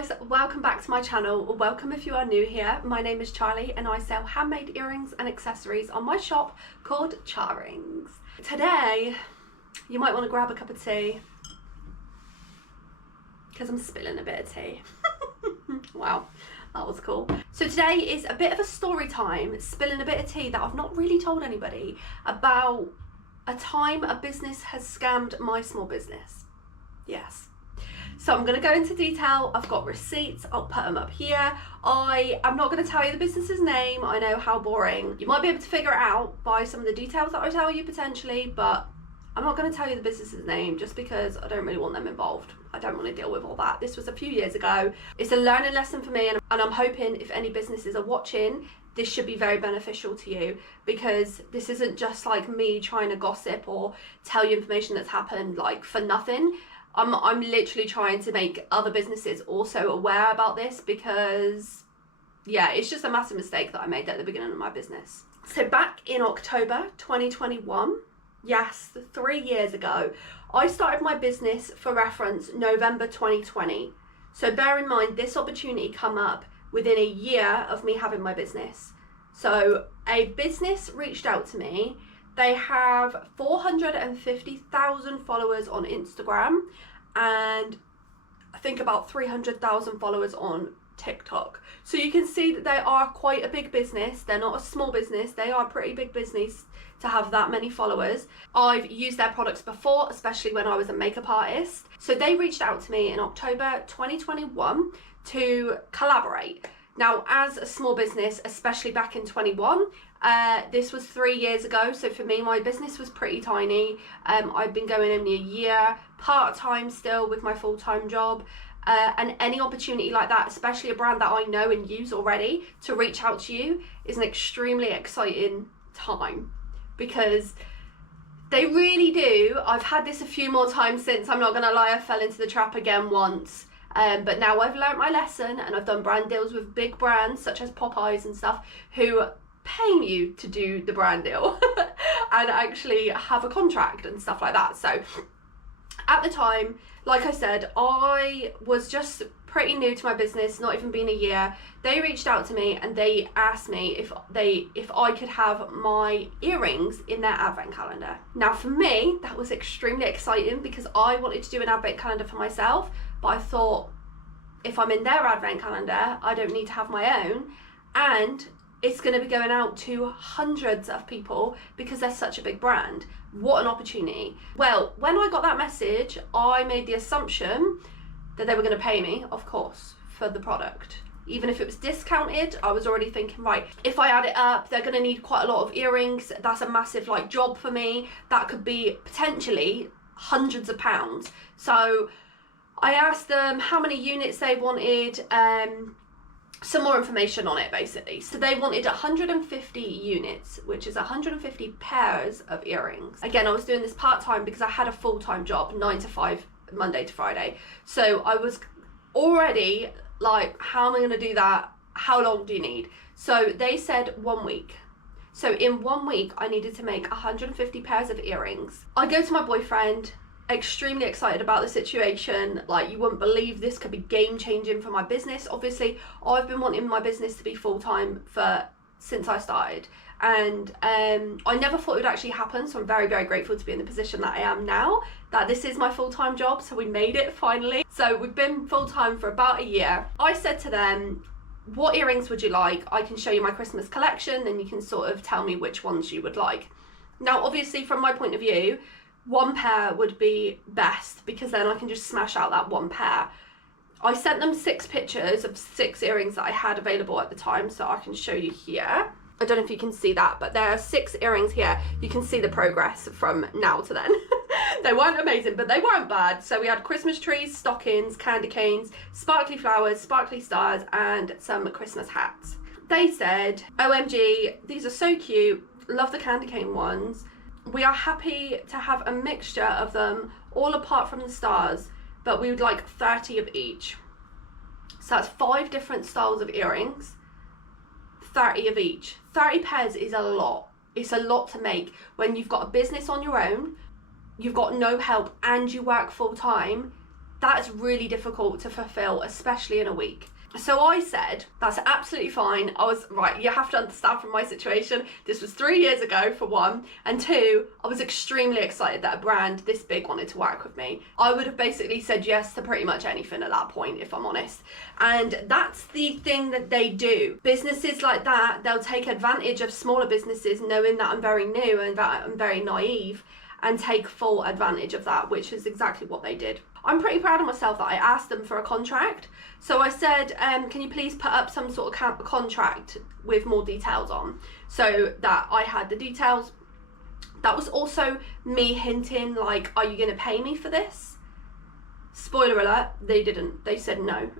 guys, welcome back to my channel, or welcome if you are new here. My name is Charlie and I sell handmade earrings and accessories on my shop called Charrings. Today, you might want to grab a cup of tea because I'm spilling a bit of tea. Wow, that was cool. So today is a bit of a story time, spilling a bit of tea that I've not really told anybody about a time a business has scammed my small business. Yes. So I'm going to go into detail. I've got receipts. I'll put them up here. I am not going to tell you the business's name. I know how boring. You might be able to figure it out by some of the details that I tell you potentially, but I'm not going to tell you the business's name just because I don't really want them involved. I don't want to deal with all that. This was a few years ago. It's a learning lesson for me, and I'm hoping if any businesses are watching, this should be very beneficial to you, because this isn't just like me trying to gossip or tell you information that's happened like for nothing. I'm literally trying to make other businesses also aware about this, because yeah, it's just a massive mistake that I made at the beginning of my business. So back in October 2021, yes, 3 years ago, I started my business, for reference, November 2020. So bear in mind, this opportunity come up within a year of me having my business. So a business reached out to me. They have 450,000 followers on Instagram and I think about 300,000 followers on TikTok. So you can see that they are quite a big business. They're not a small business. They are a pretty big business to have that many followers. I've used their products before, especially when I was a makeup artist. So they reached out to me in October 2021 to collaborate. Now, as a small business, especially back in 21, this was 3 years ago. So for me, my business was pretty tiny. I've been going only a year, part-time still with my full-time job. And any opportunity like that, especially a brand that I know and use already, to reach out to you is an extremely exciting time, because they really do. I've had this a few more times since, I'm not gonna lie, I fell into the trap again once. But now I've learnt my lesson, and I've done brand deals with big brands such as Popeyes and stuff, who pay you to do the brand deal and actually have a contract and stuff like that. So at the time, like I said, I was just pretty new to my business, not even been a year. They reached out to me and they asked me if I could have my earrings in their advent calendar. Now for me, that was extremely exciting, because I wanted to do an advent calendar for myself, but I thought, if I'm in their advent calendar, I don't need to have my own, and it's going to be going out to hundreds of people because they're such a big brand. What an opportunity. Well, when I got that message, I made the assumption that they were going to pay me, of course, for the product. Even if it was discounted, I was already thinking, right, if I add it up, they're going to need quite a lot of earrings. That's a massive job for me. That could be potentially hundreds of pounds. So I asked them how many units they wanted, some more information on it basically. So they wanted 150 units, which is 150 pairs of earrings. Again, I was doing this part-time because I had a full-time job, 9 to 5, Monday to Friday. So I was already like, how am I going to do that? How long do you need? So they said 1 week. So in 1 week, I needed to make 150 pairs of earrings. I go to my boyfriend, extremely excited about the situation. Like, you wouldn't believe this could be game changing for my business. Obviously, I've been wanting my business to be full-time since I started, and I never thought it would actually happen. So I'm very, very grateful to be in the position that I am now, that this is my full-time job. So we made it finally. So we've been full-time for about a year. I said to them, what earrings would you like? I can show you my Christmas collection and you can sort of tell me which ones you would like. Now, obviously, from my point of view, one pair would be best, because then I can just smash out that one pair. I sent them 6 pictures of 6 earrings that I had available at the time, so I can show you here. I don't know if you can see that, but there are 6 earrings here. You can see the progress from now to then. They weren't amazing, but they weren't bad. So we had Christmas trees, stockings, candy canes, sparkly flowers, sparkly stars, and some Christmas hats. They said, OMG, these are so cute. Love the candy cane ones. We are happy to have a mixture of them, all apart from the stars, but we would like 30 of each. So that's 5 different styles of earrings, 30 of each. 30 pairs is a lot. It's a lot to make when you've got a business on your own, you've got no help, and you work full time. that is really difficult to fulfill, especially in a week. So I said, that's absolutely fine. I was right, you have to understand from my situation, this was 3 years ago for one, and two, I was extremely excited that a brand this big wanted to work with me. I would have basically said yes to pretty much anything at that point, if I'm honest. And that's the thing that they do. Businesses like that, they'll take advantage of smaller businesses knowing that I'm very new and that I'm very naive, and take full advantage of that, which is exactly what they did. I'm pretty proud of myself that I asked them for a contract. So I said, can you please put up some sort of contract with more details on? So that I had the details. That was also me hinting like, are you gonna pay me for this? Spoiler alert, they didn't. They said no.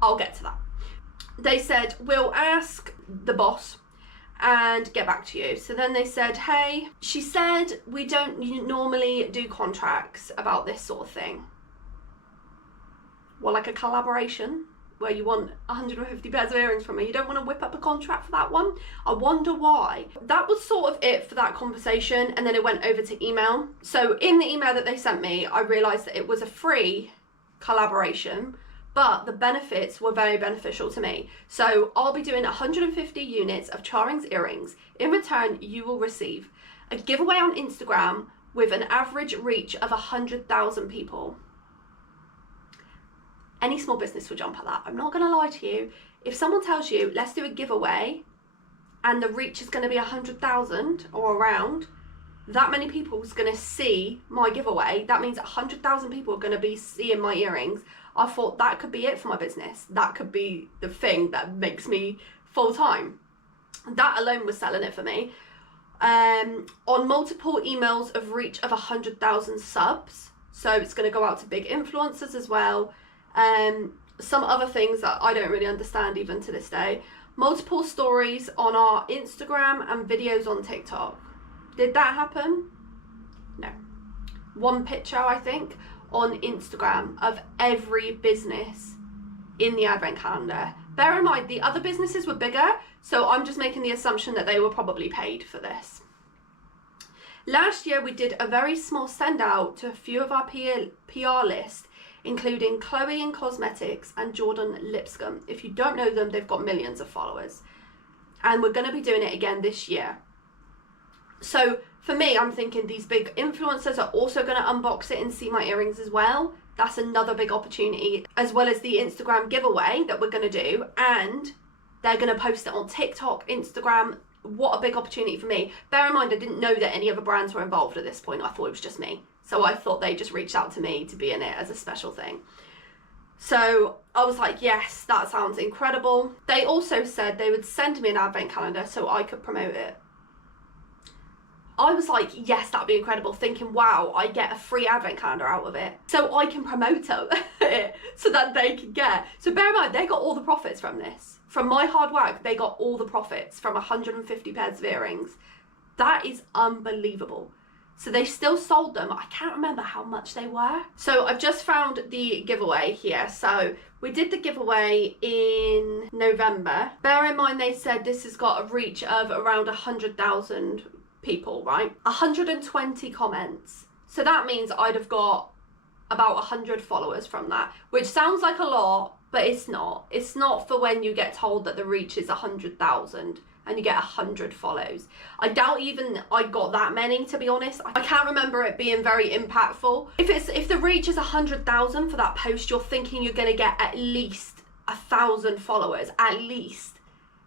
I'll get to that. They said, we'll ask the boss and get back to you. So then they said, hey, she said, we don't normally do contracts about this sort of thing. Well, like a collaboration where you want 150 pairs of earrings from me, you don't want to whip up a contract for that one? I wonder why. That was sort of it for that conversation, and then it went over to email. So in the email that they sent me, I realised that it was a free collaboration, but the benefits were very beneficial to me. So I'll be doing 150 units of Charings earrings. In return, you will receive a giveaway on Instagram with an average reach of 100,000 people. Any small business will jump at that. I'm not gonna lie to you. If someone tells you, let's do a giveaway, and the reach is gonna be 100,000 or around, that many people is gonna see my giveaway. That means 100,000 people are gonna be seeing my earrings. I thought that could be it for my business. That could be the thing that makes me full time. That alone was selling it for me. On multiple emails of reach of 100,000 subs. So it's gonna go out to big influencers as well. Some other things that I don't really understand even to this day. Multiple stories on our Instagram and videos on TikTok. Did that happen? No. One picture, I think, on Instagram of every business in the advent calendar. Bear in mind, the other businesses were bigger, so I'm just making the assumption that they were probably paid for this. Last year, we did a very small send out to a few of our PR list, including Chloe in Cosmetics and Jordan Lipscomb. If you don't know them, they've got millions of followers. And we're going to be doing it again this year. So for me, I'm thinking these big influencers are also going to unbox it and see my earrings as well. That's another big opportunity, as well as the Instagram giveaway that we're going to do. And they're going to post it on TikTok, Instagram. What a big opportunity for me. Bear in mind, I didn't know that any other brands were involved at this point. I thought it was just me. So I thought they just reached out to me to be in it as a special thing. So I was like, yes, that sounds incredible. They also said they would send me an advent calendar so I could promote it. I was like, yes, that'd be incredible, thinking, wow, I get a free advent calendar out of it. So I can promote it so that they can get. So bear in mind, they got all the profits from this. From my hard work, they got all the profits from 150 pairs of earrings. That is unbelievable. So they still sold them. I can't remember how much they were. So I've just found the giveaway here. So we did the giveaway in November. Bear in mind, they said this has got a reach of around 100,000 people, right? 120 comments. So that means I'd have got about 100 followers from that, which sounds like a lot, but it's not. It's not for when you get told that the reach is 100,000. And you get 100 follows. I doubt even I got that many, to be honest. I can't remember it being very impactful. If the reach is 100,000 for that post, you're thinking you're gonna get at least 1,000 followers, at least.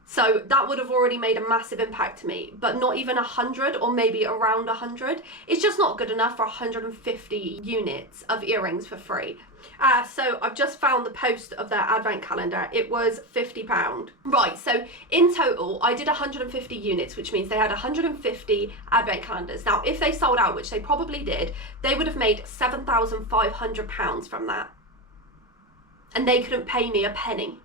So that would have already made a massive impact to me, but not even 100 or maybe around 100. It's just not good enough for 150 units of earrings for free. So I've just found the post of their advent calendar. It was £50. Right, so in total, I did 150 units, which means they had 150 advent calendars. Now, if they sold out, which they probably did, they would have made £7,500 from that. And they couldn't pay me a penny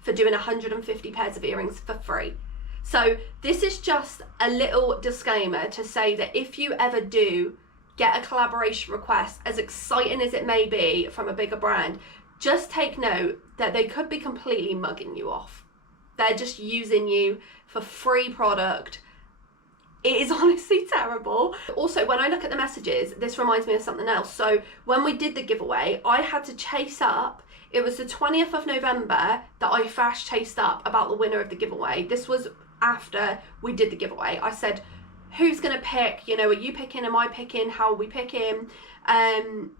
for doing 150 pairs of earrings for free. So this is just a little disclaimer to say that if you ever do get a collaboration request, as exciting as it may be from a bigger brand, just take note that they could be completely mugging you off. They're just using you for free product It is honestly terrible. Also, when I look at the messages, this reminds me of something else. So when we did the giveaway, I had to chase up. It was the 20th of November that I fast chased up about the winner of the giveaway. This was after we did the giveaway. I said, who's going to pick? You know, are you picking? Am I picking? How are we picking? And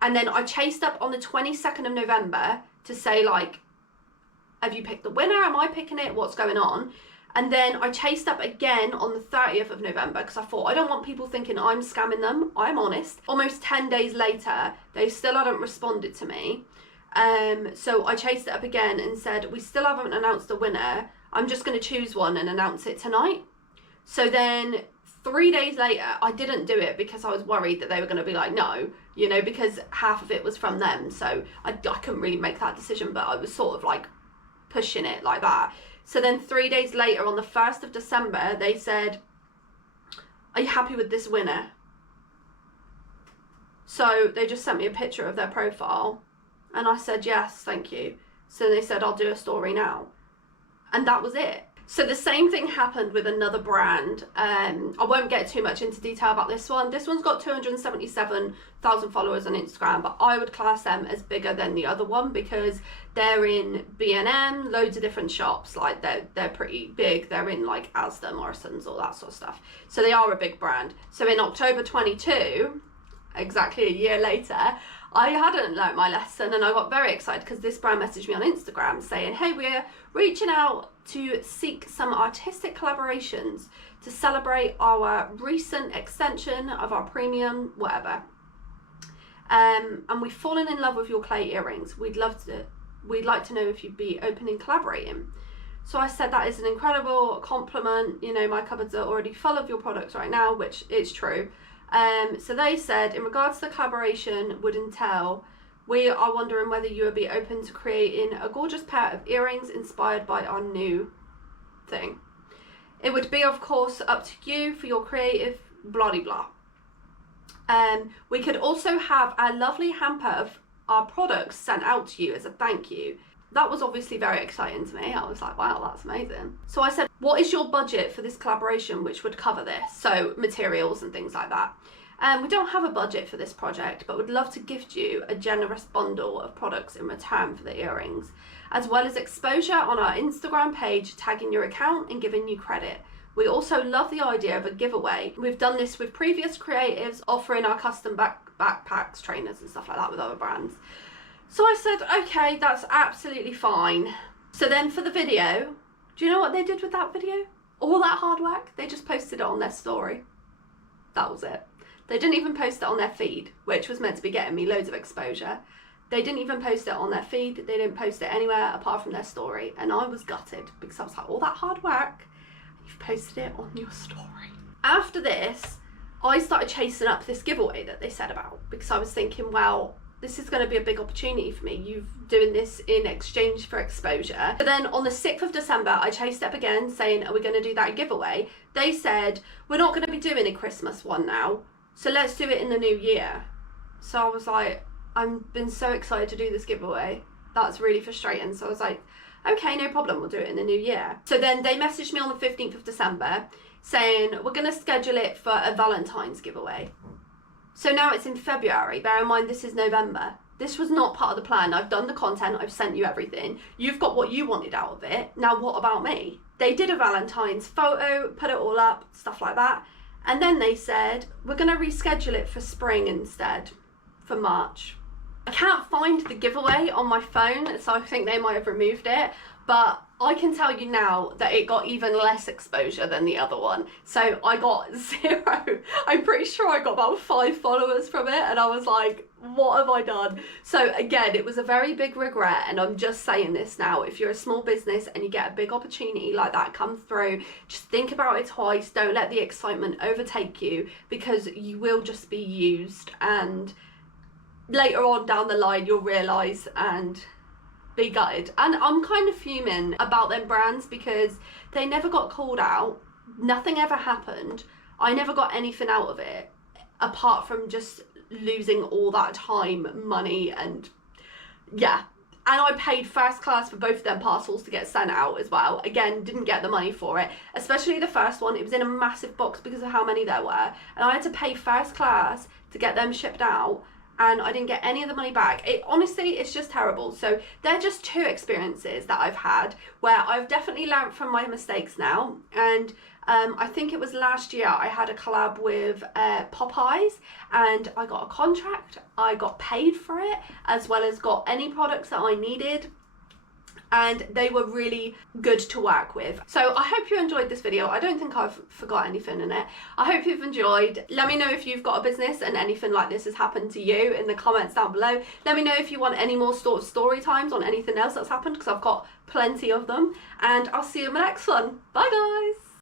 then I chased up on the 22nd of November to say, like, have you picked the winner? Am I picking it? What's going on? And then I chased up again on the 30th of November because I thought, I don't want people thinking I'm scamming them. I'm honest. Almost 10 days later, they still hadn't responded to me. So I chased it up again and said, we still haven't announced a winner. I'm just going to choose one and announce it tonight. So then 3 days later, I didn't do it because I was worried that they were going to be like, no, you know, because half of it was from them. So I couldn't really make that decision, but I was sort of like pushing it like that. So then 3 days later, on the 1st of December, they said, are you happy with this winner? So they just sent me a picture of their profile and I said, yes, thank you. So they said, I'll do a story now. And that was it. So the same thing happened with another brand. I won't get too much into detail about this one. This one's got 277,000 followers on Instagram, but I would class them as bigger than the other one because they're in B&M, loads of different shops. Like they're pretty big. They're in like Asda, Morrison's, all that sort of stuff. So they are a big brand. So in October 22, exactly a year later, I hadn't learnt my lesson and I got very excited because this brand messaged me on Instagram saying, hey, we're reaching out to seek some artistic collaborations to celebrate our recent extension of our premium whatever. And we've fallen in love with your clay earrings. We'd like to know if you'd be open in collaborating. So I said, that is an incredible compliment. You know, my cupboards are already full of your products right now, which is true. So they said, in regards to the collaboration would entail, we are wondering whether you would be open to creating a gorgeous pair of earrings inspired by our new thing. It would be, of course, up to you for your creative blah blah. We could also have a lovely hamper of our products sent out to you as a thank you. That was obviously very exciting to me. I was like, wow, that's amazing. So I said, what is your budget for this collaboration which would cover this? So materials and things like that. We don't have a budget for this project, but would love to gift you a generous bundle of products in return for the earrings, as well as exposure on our Instagram page, tagging your account and giving you credit. We also love the idea of a giveaway. We've done this with previous creatives, offering our custom backpacks, trainers and stuff like that with other brands. So I said, okay, that's absolutely fine. So then for the video, do you know what they did with that video? All that hard work, they just posted it on their story. That was it. They didn't even post it on their feed, which was meant to be getting me loads of exposure. They didn't even post it on their feed. They didn't post it anywhere apart from their story. And I was gutted because I was like, all that hard work, you've posted it on your story. After this, I started chasing up this giveaway that they said about because I was thinking, well, this is going to be a big opportunity for me. You've doing this in exchange for exposure. But then on the 6th of December, I chased up again saying, are we going to do that giveaway? They said, we're not going to be doing a Christmas one now. So let's do it in the new year. So I was like, I've been so excited to do this giveaway. That's really frustrating. So I was like, okay, no problem. We'll do it in the new year. So then they messaged me on the 15th of December saying, we're going to schedule it for a Valentine's giveaway. So now it's in February. Bear in mind, this is November. This was not part of the plan. I've done the content. I've sent you everything. You've got what you wanted out of it. Now what about me? They did a Valentine's photo, put it all up, stuff like that. And then they said, we're going to reschedule it for spring instead, for March. I can't find the giveaway on my phone, so I think they might have removed it. But I can tell you now that it got even less exposure than the other one. So I got 0. I'm pretty sure I got about 5 followers from it. And I was like, what have I done? So again, it was a very big regret. And I'm just saying this now. If you're a small business and you get a big opportunity like that come through, just think about it twice. Don't let the excitement overtake you because you will just be used. And later on down the line, you'll realise and be gutted. And I'm kind of fuming about them brands because they never got called out. Nothing ever happened. I never got anything out of it apart from just losing all that time, money, and yeah, And I paid first class for both of them parcels to get sent out as well. Again, didn't get the money for it, especially the first one. It was in a massive box because of how many there were. And I had to pay first class to get them shipped out. And I didn't get any of the money back. It honestly, it's just terrible. So they're just two experiences that I've had where I've definitely learned from my mistakes now. And I think it was last year I had a collab with Popeyes, and I got a contract. I got paid for it, as well as got any products that I needed. And they were really good to work with. So I hope you enjoyed this video. I don't think I've forgot anything in it. I hope you've enjoyed. Let me know if you've got a business and anything like this has happened to you in the comments down below. Let me know if you want any more story times on anything else that's happened, because I've got plenty of them. And I'll see you in my next one. Bye guys.